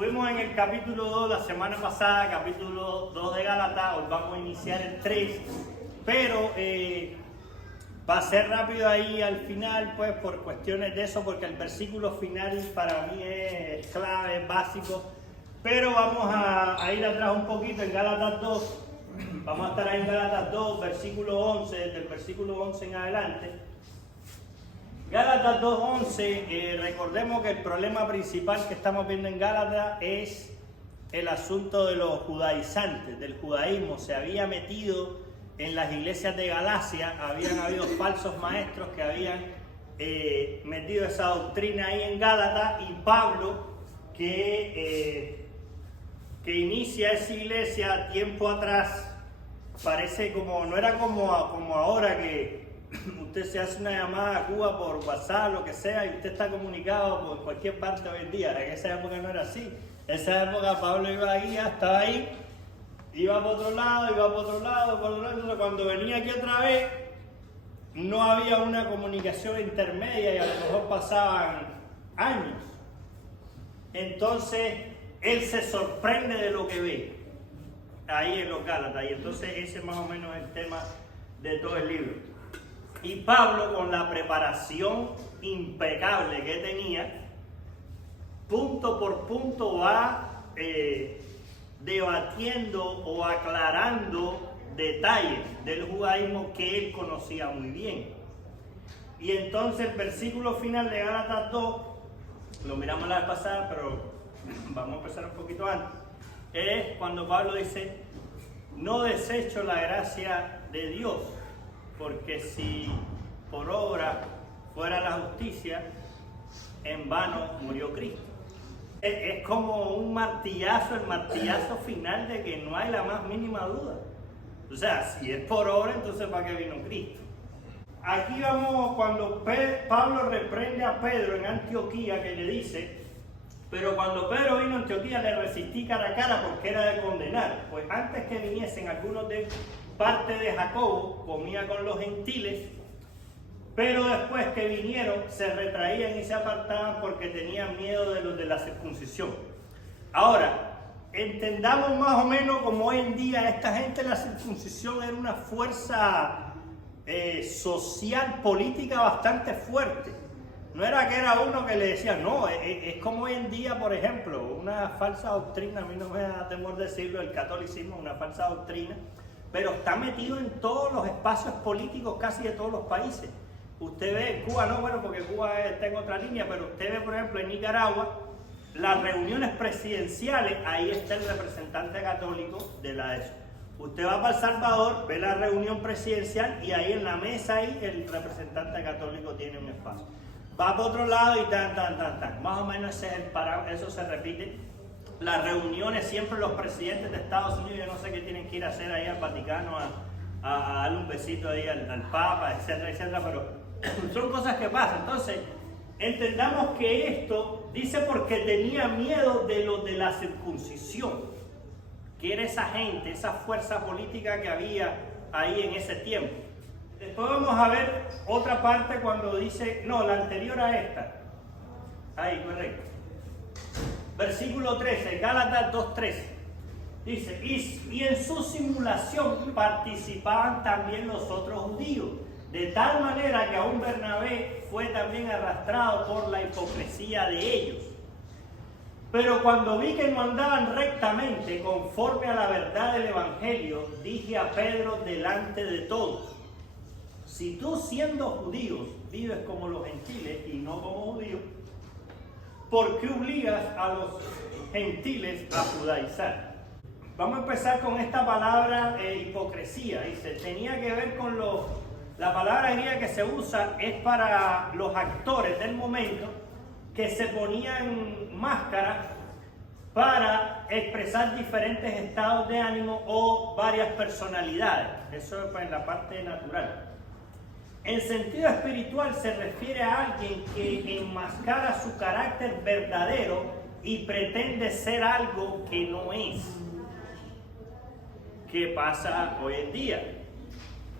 Estuvimos en el capítulo 2 la semana pasada, capítulo 2 de Gálatas. Hoy vamos a iniciar el 3, pero va a ser rápido ahí al final, pues por cuestiones de eso, porque el versículo final para mí es clave, es básico. Pero vamos a ir atrás un poquito en Gálatas 2. Vamos a estar ahí en Gálatas 2, versículo 11, desde el versículo 11 en adelante. Gálatas 2:11, recordemos que el problema principal que estamos viendo en Gálatas es el asunto de los judaizantes, del judaísmo. Se había metido en las iglesias de Galacia, habían habido falsos maestros que habían metido esa doctrina ahí en Gálatas, y Pablo, que inicia esa iglesia tiempo atrás, parece como, no era como ahora que usted se hace una llamada a Cuba por WhatsApp, lo que sea, y usted está comunicado por cualquier parte hoy en día. En esa época no era así. En esa época Pablo iba ahí, estaba ahí, iba por otro lado, entonces cuando venía aquí otra vez, no había una comunicación intermedia y a lo mejor pasaban años. Entonces, él se sorprende de lo que ve ahí en los Gálatas, y entonces ese es más o menos el tema de todo el libro. Y Pablo, con la preparación impecable que tenía, punto por punto va debatiendo o aclarando detalles del judaísmo que él conocía muy bien. Y entonces el versículo final de Gálatas 2, lo miramos la vez pasada, pero vamos a empezar un poquito antes, es cuando Pablo dice: no desecho la gracia de Dios, porque si por obra fuera la justicia, en vano murió Cristo. Es como un martillazo, el martillazo final de que no hay la más mínima duda. O sea, si es por obra, entonces ¿para qué vino Cristo? Aquí vamos cuando Pablo reprende a Pedro en Antioquía, que le dice: pero cuando Pedro vino a Antioquía le resistí cara a cara porque era de condenar, pues antes que viniesen algunos de parte de Jacobo, comía con los gentiles, pero después que vinieron se retraían y se apartaban porque tenían miedo de los de la circuncisión. Ahora, entendamos más o menos como hoy en día esta gente de la circuncisión era una fuerza social, política bastante fuerte. No era que era uno que le decía, no, es como hoy en día, por ejemplo, una falsa doctrina, a mí no me da temor decirlo, el catolicismo es una falsa doctrina, pero está metido en todos los espacios políticos casi de todos los países. Usted ve en Cuba, no, bueno, porque Cuba está en otra línea, pero usted ve, por ejemplo, en Nicaragua, las reuniones presidenciales, ahí está el representante católico de la ESO. Usted va para El Salvador, ve la reunión presidencial y ahí en la mesa ahí el representante católico tiene un espacio. Va para otro lado y tan. Más o menos ese es el parámetro, eso se repite. Las reuniones, siempre los presidentes de Estados Unidos, yo no sé qué tienen que ir a hacer ahí al Vaticano a darle un besito ahí al Papa, etcétera, etcétera, pero son cosas que pasan. Entonces, entendamos que esto dice porque tenía miedo de lo de la circuncisión, que era esa gente, esa fuerza política que había ahí en ese tiempo. Después vamos a ver otra parte cuando dice, no, la anterior a esta. Ahí, correcto. Versículo 13, Gálatas 2:13. Dice, y en su simulación participaban también los otros judíos, de tal manera que aún Bernabé fue también arrastrado por la hipocresía de ellos. Pero cuando vi que no andaban rectamente conforme a la verdad del Evangelio, dije a Pedro delante de todos: si tú, siendo judíos, vives como los gentiles y no como judíos, ¿por qué obligas a los gentiles a judaizar? Vamos a empezar con esta palabra hipocresía. Dice, tenía que ver con la palabra griega que se usa es para los actores del momento que se ponían máscaras para expresar diferentes estados de ánimo o varias personalidades. Eso es en la parte natural. En sentido espiritual se refiere a alguien que enmascara su carácter verdadero y pretende ser algo que no es. ¿Qué pasa hoy en día?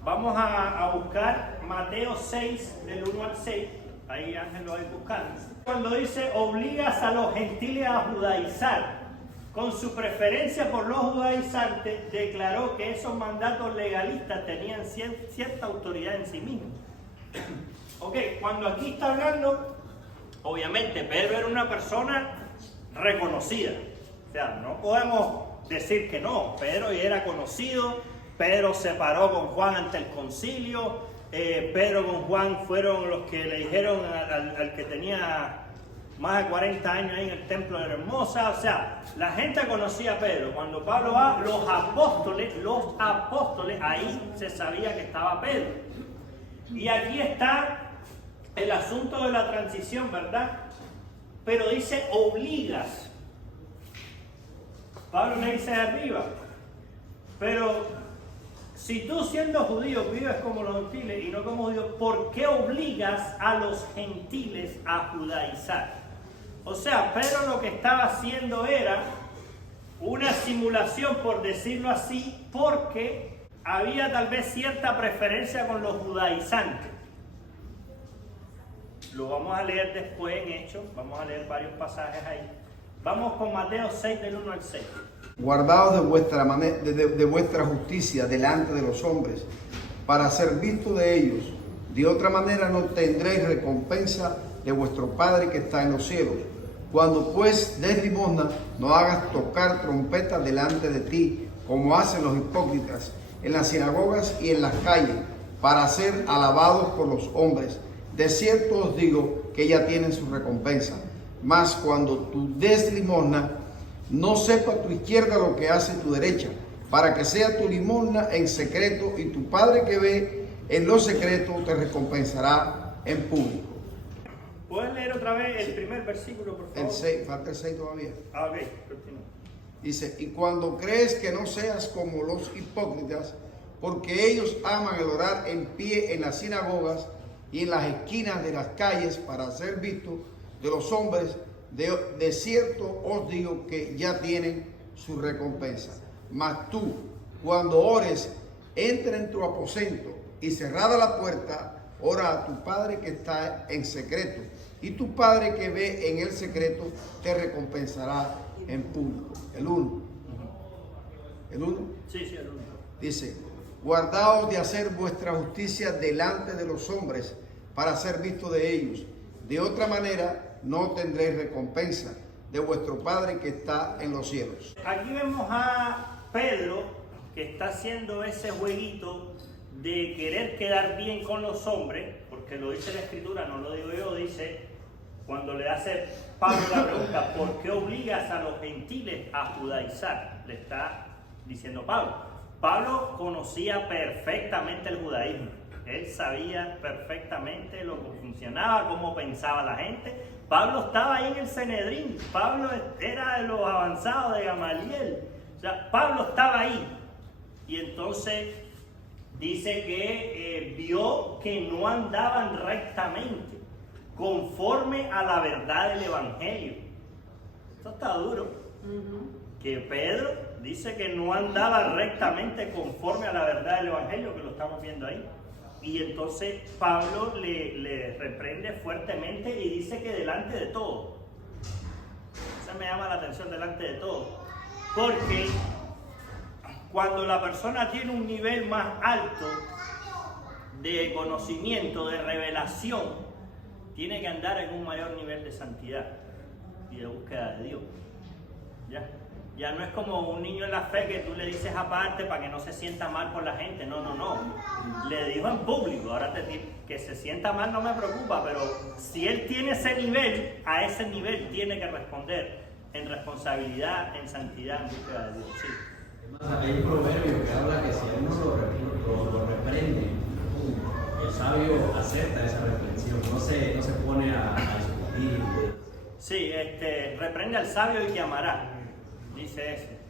Vamos a buscar Mateo 6, del 1 al 6. Ahí Ángel lo va a ir buscando. Cuando dice obligas a los gentiles a judaizar, con su preferencia por los judaizantes, declaró que esos mandatos legalistas tenían cierta autoridad en sí mismos. Ok, cuando aquí está hablando, obviamente Pedro era una persona reconocida. O sea, no podemos decir que no. Pedro ya era conocido, Pedro se paró con Juan ante el concilio, Pedro con Juan fueron los que le dijeron al que tenía más de 40 años ahí en el templo de Hermosa. O sea, la gente conocía a Pedro. Cuando Pablo va, los apóstoles, ahí se sabía que estaba Pedro. Y aquí está el asunto de la transición, ¿verdad? Pero dice obligas. Pablo le dice arriba, pero si tú siendo judío vives como los gentiles y no como judíos, ¿por qué obligas a los gentiles a judaizar? O sea, Pedro lo que estaba haciendo era una simulación, por decirlo así, porque había tal vez cierta preferencia con los judaizantes. Lo vamos a leer después en Hechos, vamos a leer varios pasajes ahí. Vamos con Mateo 6 del 1 al 6. Guardaos de vuestra justicia delante de los hombres, para ser visto de ellos. De otra manera no tendréis recompensa de vuestro Padre que está en los cielos. Cuando pues des limosna, no hagas tocar trompetas delante de ti, como hacen los hipócritas en las sinagogas y en las calles, para ser alabados por los hombres. De cierto os digo que ya tienen su recompensa. Mas cuando tú des limosna, no sepa tu izquierda lo que hace tu derecha, para que sea tu limosna en secreto, y tu Padre que ve en lo secreto te recompensará en público. ¿Puedes leer otra vez el primer versículo, por favor? El 6, falta el 6 todavía. Ok, continúa. Dice, y cuando crees que no seas como los hipócritas, porque ellos aman el orar en pie en las sinagogas y en las esquinas de las calles para ser vistos de los hombres, de cierto os digo que ya tienen su recompensa. Mas tú, cuando ores, entra en tu aposento y cerrada la puerta, ora a tu Padre que está en secreto, y tu Padre que ve en el secreto te recompensará en público. El 1. ¿El 1? Sí, el 1. Dice, guardaos de hacer vuestra justicia delante de los hombres para ser visto de ellos. De otra manera no tendréis recompensa de vuestro Padre que está en los cielos. Aquí vemos a Pedro que está haciendo ese jueguito de querer quedar bien con los hombres, porque lo dice la Escritura, no lo digo yo, dice, cuando le hace Pablo la pregunta, ¿por qué obligas a los gentiles a judaizar? Le está diciendo Pablo. Pablo conocía perfectamente el judaísmo. Él sabía perfectamente lo que funcionaba, cómo pensaba la gente. Pablo estaba ahí en el Sanedrín. Pablo era de los avanzados de Gamaliel. O sea, Pablo estaba ahí. Y entonces dice que vio que no andaban rectamente, conforme a la verdad del Evangelio. Esto está duro. Que Pedro dice que no andaba rectamente conforme a la verdad del Evangelio, que lo estamos viendo ahí. Y entonces Pablo le reprende fuertemente y dice que delante de todo. Eso me llama la atención, delante de todo. Porque cuando la persona tiene un nivel más alto de conocimiento, de revelación, tiene que andar en un mayor nivel de santidad y de búsqueda de Dios. Ya no es como un niño en la fe que tú le dices aparte para que no se sienta mal por la gente. No. Le dijo en público. Ahora que se sienta mal no me preocupa, pero si él tiene ese nivel, a ese nivel tiene que responder en responsabilidad, en santidad, en búsqueda de Dios. Sí. Además, hay un proverbio que habla que si a uno lo reprende, el sabio acepta esa reprensión, no se pone a discutir. Sí, reprende al sabio y te amará, dice ese.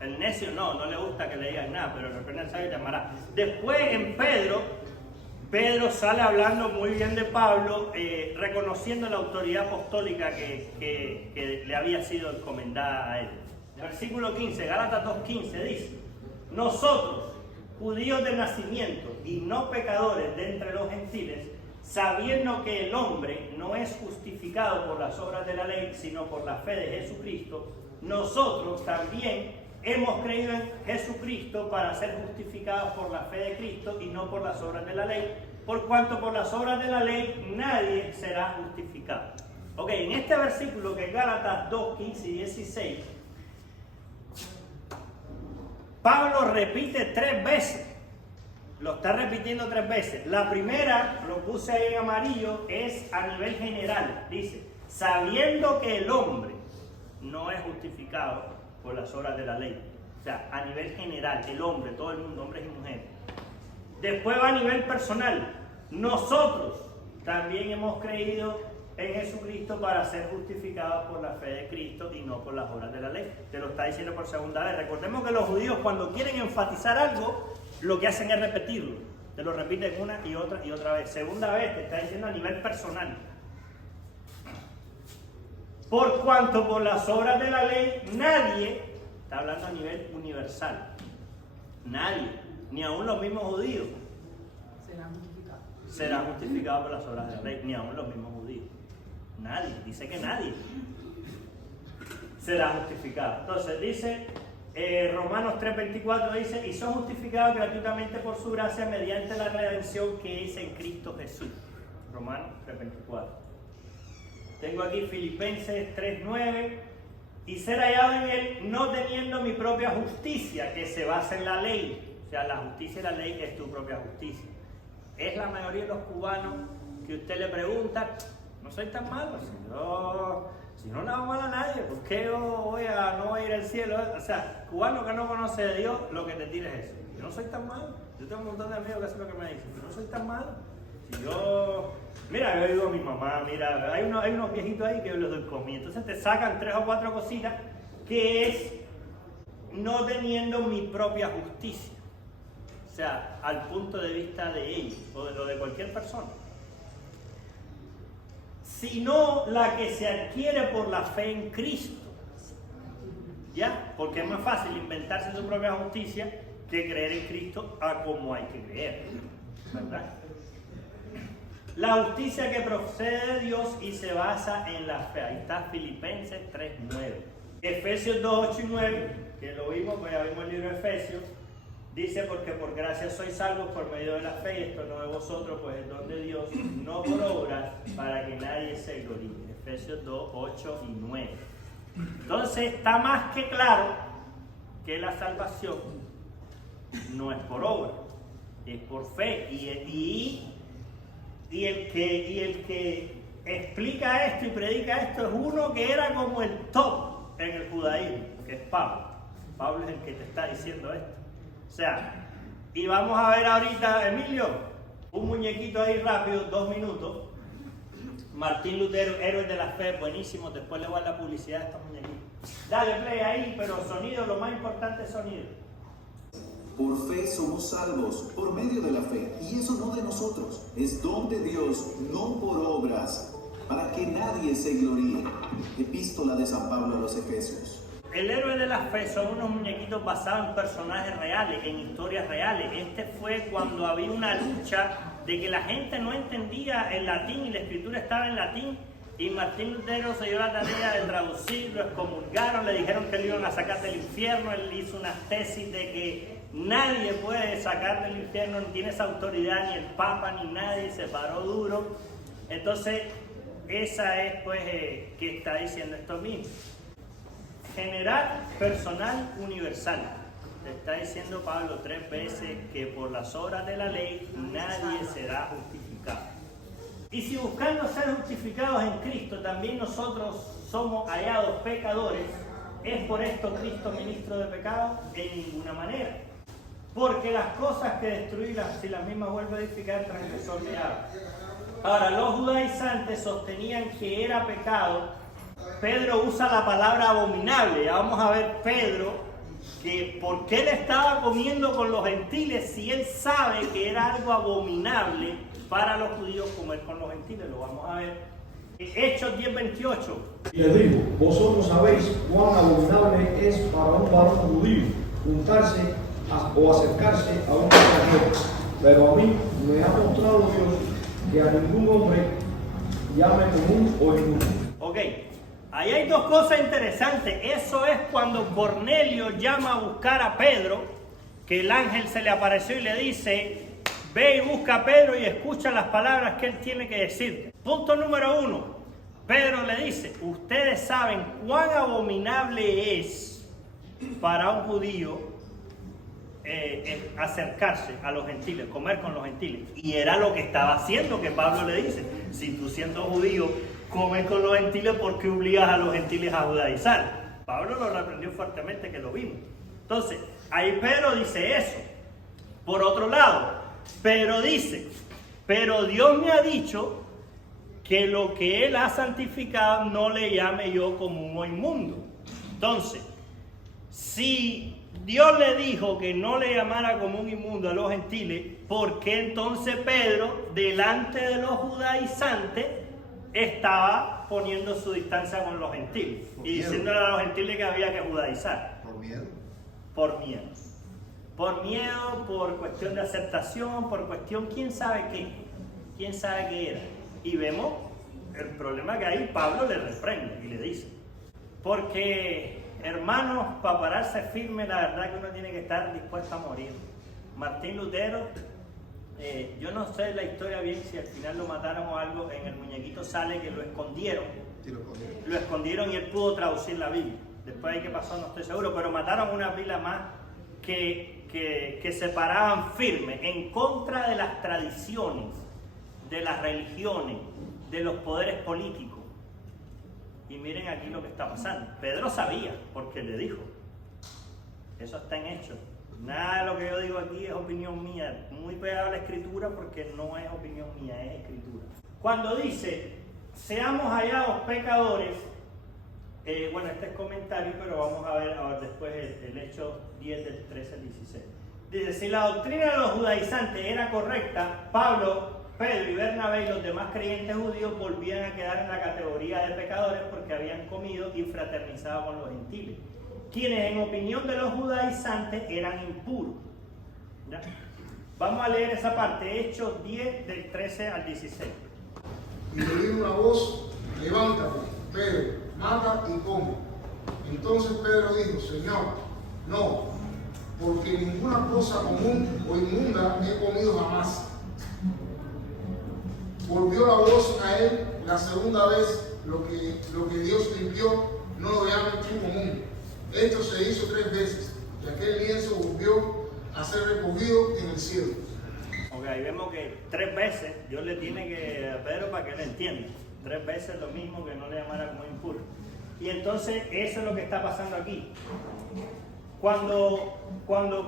El necio no le gusta que le digan nada, pero reprende al sabio y te amará. Después en Pedro sale hablando muy bien de Pablo, reconociendo la autoridad apostólica que le había sido encomendada a él. Versículo 15, Gálatas 2:15 dice, nosotros, judíos de nacimiento y no pecadores de entre los gentiles, sabiendo que el hombre no es justificado por las obras de la ley, sino por la fe de Jesucristo, nosotros también hemos creído en Jesucristo para ser justificados por la fe de Cristo y no por las obras de la ley, por cuanto por las obras de la ley nadie será justificado. Ok, en este versículo que es Gálatas 2, 15 y 16, Pablo repite 3 veces. Lo está repitiendo 3 veces. La primera, lo puse ahí en amarillo, es a nivel general. Dice, sabiendo que el hombre no es justificado por las obras de la ley. O sea, a nivel general, el hombre, todo el mundo, hombres y mujeres. Después va a nivel personal. Nosotros también hemos creído en Jesucristo para ser justificados por la fe de Cristo y no por las obras de la ley. Te lo está diciendo por segunda vez. Recordemos que los judíos, cuando quieren enfatizar algo, lo que hacen es repetirlo. Te lo repiten una y otra vez. Segunda vez te está diciendo a nivel personal. Por cuanto por las obras de la ley nadie, está hablando a nivel universal, nadie, ni aun los mismos judíos, serán justificados por las obras de la ley, ni aun los mismos judíos. Nadie, dice que nadie será justificado. Entonces dice, Romanos 3:24 dice, y son justificados gratuitamente por su gracia mediante la redención que es en Cristo Jesús. Romanos 3:24. Tengo aquí Filipenses 3:9, y ser hallado en él no teniendo mi propia justicia que se basa en la ley. O sea, la justicia y la ley es tu propia justicia. Es la mayoría de los cubanos que usted le pregunta, no soy tan malo, si no le hago mal a nadie, ¿por qué yo no voy a ir al cielo? O sea, cubano que no conoce de Dios, lo que te tira es eso. Yo no soy tan malo. Yo tengo un montón de amigos que hacen lo que me dicen. Yo no soy tan malo. Si yo... Mira, yo digo a mi mamá, mira, hay unos viejitos ahí que yo les doy comida. Entonces te sacan 3 o 4 cositas que es no teniendo mi propia justicia. O sea, al punto de vista de ellos o de lo de cualquier persona. Sino la que se adquiere por la fe en Cristo. ¿Ya? Porque es más fácil inventarse su propia justicia que creer en Cristo a como hay que creer. ¿Verdad? La justicia que procede de Dios y se basa en la fe. Ahí está Filipenses 3:9. Efesios 2:8 y 9, que lo vimos, pues ya vimos el libro de Efesios. Dice, porque por gracia sois salvos por medio de la fe, y esto no de vosotros, pues es don de Dios, no por obras, para que nadie se gloríe. Efesios 2:8 y 9. Entonces está más que claro que la salvación no es por obra, es por fe. Y el que explica esto y predica esto es uno que era como el top en el judaísmo, que es Pablo. Pablo es el que te está diciendo esto. O sea, y vamos a ver ahorita, Emilio, un muñequito ahí rápido, 2 minutos. Martín Lutero, héroe de la fe, buenísimo. Después le voy a dar la publicidad a estos muñequitos. Dale play ahí, pero sonido, lo más importante es sonido. Por fe somos salvos, por medio de la fe, y eso no de nosotros, es don de Dios, no por obras, para que nadie se gloríe. Epístola de San Pablo a los Efesios. El héroe de la fe son unos muñequitos basados en personajes reales, en historias reales. Este fue cuando había una lucha de que la gente no entendía el latín y la escritura estaba en latín, y Martín Lutero se dio la tarea de traducir, lo excomulgaron, le dijeron que lo iban a sacar del infierno. Él hizo unas tesis de que nadie puede sacar del infierno, ni tiene esa autoridad, ni el Papa, ni nadie, se paró duro. Entonces, esa es pues que está diciendo esto mismo. General, personal, universal. Te está diciendo Pablo 3 veces que por las obras de la ley nadie será justificado. Y si buscando ser justificados en Cristo también nosotros somos hallados pecadores, ¿es por esto Cristo ministro de pecado? En ninguna manera. Porque las cosas que destruirlas, si las mismas vuelve a edificar, transgresor le haga. Ahora, los judaizantes sostenían que era pecado. Pedro usa la palabra abominable. Ya vamos a ver Pedro, que por qué él estaba comiendo con los gentiles si él sabe que era algo abominable para los judíos comer con los gentiles. Lo vamos a ver. Hechos 10:28. Y les digo, vosotros sabéis cuán abominable es para un varón judío juntarse o acercarse a un extranjero, pero a mí me ha mostrado Dios que a ningún hombre llame común o inmundo. Ok, ahí hay dos cosas interesantes. Eso es cuando Cornelio llama a buscar a Pedro, que el ángel se le apareció y le dice, ve y busca a Pedro y escucha las palabras que él tiene que decirte. Punto número 1, Pedro le dice, ustedes saben cuán abominable es para un judío acercarse a los gentiles, comer con los gentiles. Y era lo que estaba haciendo, que Pablo le dice, si tú siendo judío comes con los gentiles, ¿por qué obligas a los gentiles a judaizar? Pablo lo reprendió fuertemente, que lo vimos. Entonces, ahí Pedro dice eso. Por otro lado, Pedro dice, pero Dios me ha dicho que lo que Él ha santificado no le llame yo común o inmundo. Entonces, si Dios le dijo que no le llamara común inmundo a los gentiles, ¿por qué entonces Pedro, delante de los judaizantes, estaba poniendo su distancia con los gentiles? Y diciéndole a los gentiles que había que judaizar. Por miedo. Por miedo. Por miedo, por cuestión de aceptación, por cuestión, quién sabe qué. Quién sabe qué era. Y vemos el problema que ahí Pablo le reprende y le dice. Porque, hermanos, para pararse firme, la verdad que uno tiene que estar dispuesto a morir. Martín Lutero, yo no sé la historia bien, si al final lo mataron o algo, en el muñequito sale que lo escondieron. Sí, lo escondieron. Lo escondieron y él pudo traducir la Biblia. Después de qué pasó no estoy seguro, pero mataron una pila más que se paraban firmes en contra de las tradiciones, de las religiones, de los poderes políticos. Y miren aquí lo que está pasando. Pedro sabía, porque le dijo. Eso está en hechos. Nada de lo que yo digo aquí es opinión mía. Muy pegado a la escritura, porque no es opinión mía, es escritura. Cuando dice, seamos hallados pecadores, bueno, este es comentario, pero vamos a ver ahora después el hecho 10 del 13 al 16. Dice, si la doctrina de los judaizantes era correcta, Pedro y Bernabé y los demás creyentes judíos volvían a quedar en la categoría de pecadores porque habían comido y fraternizado con los gentiles, quienes en opinión de los judaizantes eran impuros. ¿Ya? Vamos a leer esa parte, Hechos 10 del 13 al 16. Y le oí una voz, levántate, Pedro, mata y come. Entonces Pedro dijo, Señor, no, porque ninguna cosa común o inmunda he comido jamás. Volvió la voz a él la segunda vez, lo que Dios limpió, no lo llamen tú común. Esto se hizo 3 veces, y aquel lienzo volvió a ser recogido en el cielo. Ok, ahí vemos que 3 veces Dios le tiene que a Pedro para que él entienda. 3 veces lo mismo, que no le llamara como impuro. Y entonces eso es lo que está pasando aquí. Cuando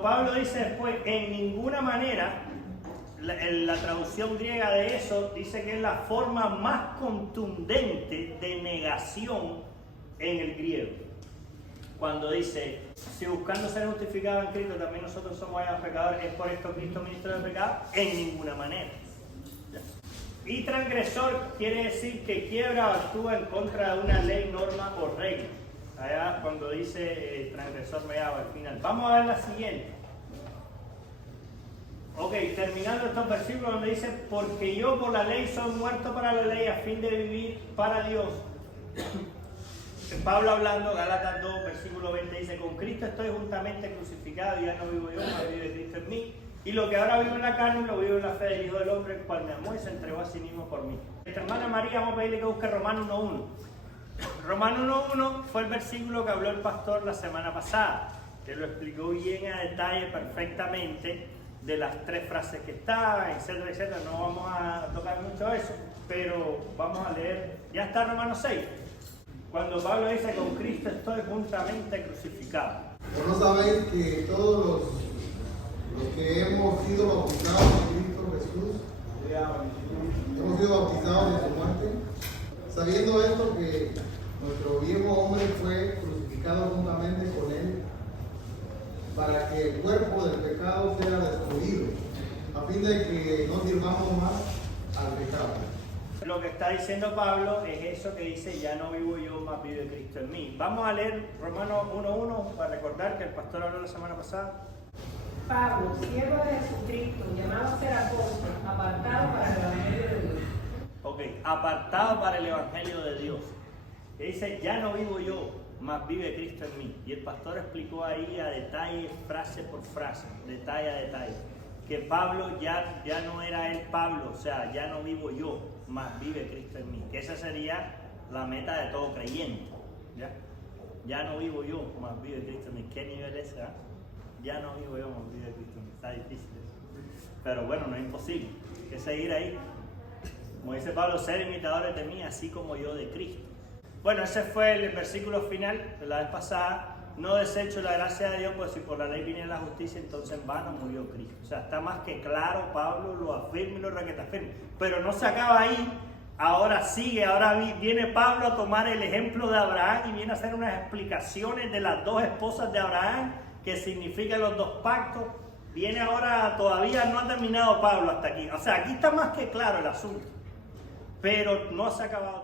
Pablo dice después, en ninguna manera, la traducción griega de eso dice que es la forma más contundente de negación en el griego. Cuando dice, si buscando ser justificado en Cristo también nosotros somos hallados pecadores, ¿es por esto Cristo ministro de pecado? En ninguna manera. Y transgresor quiere decir que quiebra o actúa en contra de una ley, norma o regla. Allá cuando dice transgresor me hago al final. Vamos a ver la siguiente. Ok, terminando estos versículos donde dice, porque yo por la ley soy muerto para la ley a fin de vivir para Dios. Pablo hablando, Gálatas 2, versículo 20 dice, con Cristo estoy juntamente crucificado y ya no vivo yo, mas vive Cristo en mí. Y lo que ahora vivo en la carne, lo vivo en la fe del Hijo del Hombre, el cual me amó y se entregó a sí mismo por mí. Nuestra hermana María, vamos a pedirle que busque Romanos 1.1. Romanos 1.1 fue el versículo que habló el pastor la semana pasada, que lo explicó bien a detalle, perfectamente, de las 3 frases que estaban, etcétera, etcétera. No vamos a tocar mucho eso, pero vamos a leer. Ya está Romanos 6. Cuando Pablo dice, con Cristo estoy juntamente crucificado. ¿O no sabéis que todos los que hemos sido bautizados en Cristo Jesús, hemos sido bautizados en su muerte? Sabiendo esto, que nuestro viejo hombre fue crucificado juntamente con él, para que el cuerpo del pecado sea destruido, a fin de que no sirvamos más al pecado. Lo que está diciendo Pablo es eso que dice, ya no vivo yo, más vive Cristo en mí. Vamos a leer Romanos 1.1 para recordar que el pastor habló la semana pasada. Pablo, siervo de Jesucristo, llamado a ser apóstol, apartado para el Evangelio de Dios. Ok, apartado para el Evangelio de Dios. Que dice, ya no vivo yo, mas vive Cristo en mí. Y el pastor explicó ahí a detalle, frase por frase, detalle a detalle, que Pablo ya no era él Pablo, o sea, ya no vivo yo, mas vive Cristo en mí. Que esa sería la meta de todo creyente. Ya no vivo yo, mas vive Cristo en mí. ¿Qué nivel es ese? Ya no vivo yo, mas vive Cristo en mí. Está difícil eso. Pero bueno, no es imposible. Hay que seguir ahí. Como dice Pablo, ser imitadores de mí, así como yo de Cristo. Bueno, ese fue el versículo final de la vez pasada. No desecho la gracia de Dios, pues si por la ley viene la justicia, entonces en vano murió Cristo. O sea, está más que claro, Pablo lo afirma y lo reafirma. Pero no se acaba ahí. Ahora sigue, ahora viene Pablo a tomar el ejemplo de Abraham y viene a hacer unas explicaciones de las dos esposas de Abraham, que significan los dos pactos. Viene ahora, todavía no ha terminado Pablo hasta aquí. O sea, aquí está más que claro el asunto. Pero no se ha acabado.